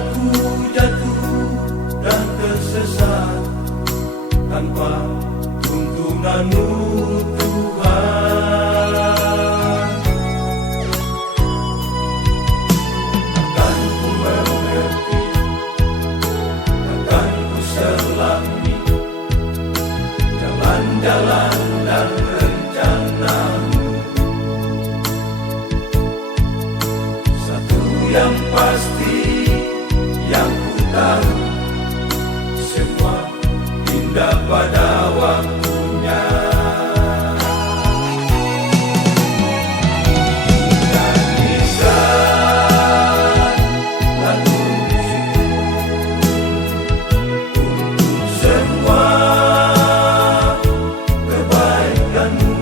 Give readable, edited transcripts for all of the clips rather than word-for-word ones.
aku jatuh dan tersesat tanpa tuntunan-Mu Tuhan, akan ku mengerti, akan ku selami jalan-jalan dan rencana-Mu. Satu yang pasti, yang ku tahu, semua indah pada waktunya. Nyanyikan lagu syukur untuk semua kebaikan-Mu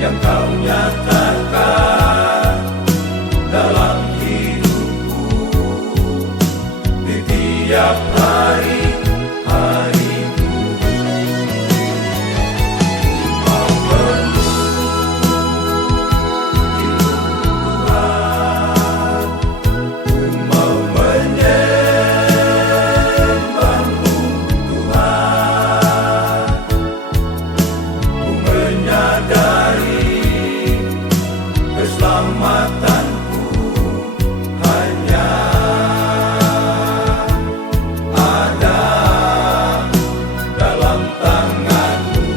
yang Kau nyatakan dalam hidupku di tiap hari-hariku. Mau penuh hidup Tuhan, mau menyembah-Mu Tuhan, ku menyadari keselamatanku hanya ada dalam tangan-Mu.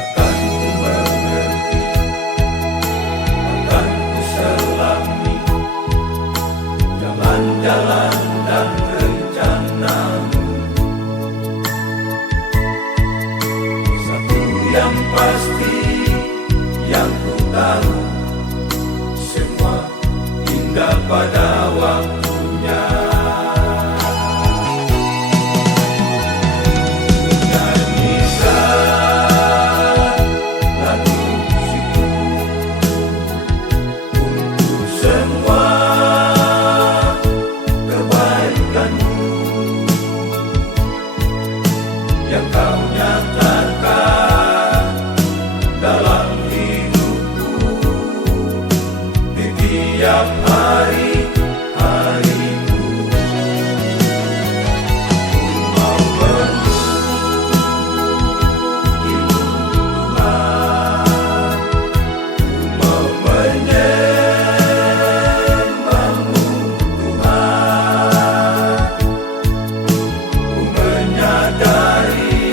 Akan ku mengerti, akan ku selami jalan-jalan dan rencana-Mu. Satu yang pasti, yang ku tahu, semua indah pada waktunya. Nyanyikan lagu syukur untuk semua kebaikan-Mu yang Kau nyatakan dalam hidupku di tiap hari-hariku. Mau penuh hidup Tuhan, mau menyembah-Mu Tuhan, ku menyadari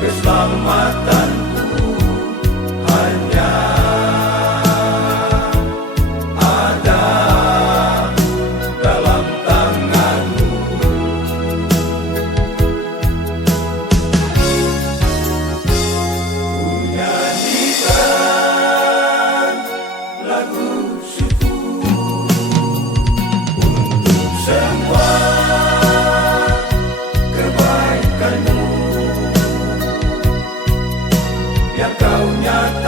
keselamatanku hanya ada dalam tangan-Mu. Ku nyanyikan lagu syukur untuk semua kebaikan-Mu yang Kau nyatakan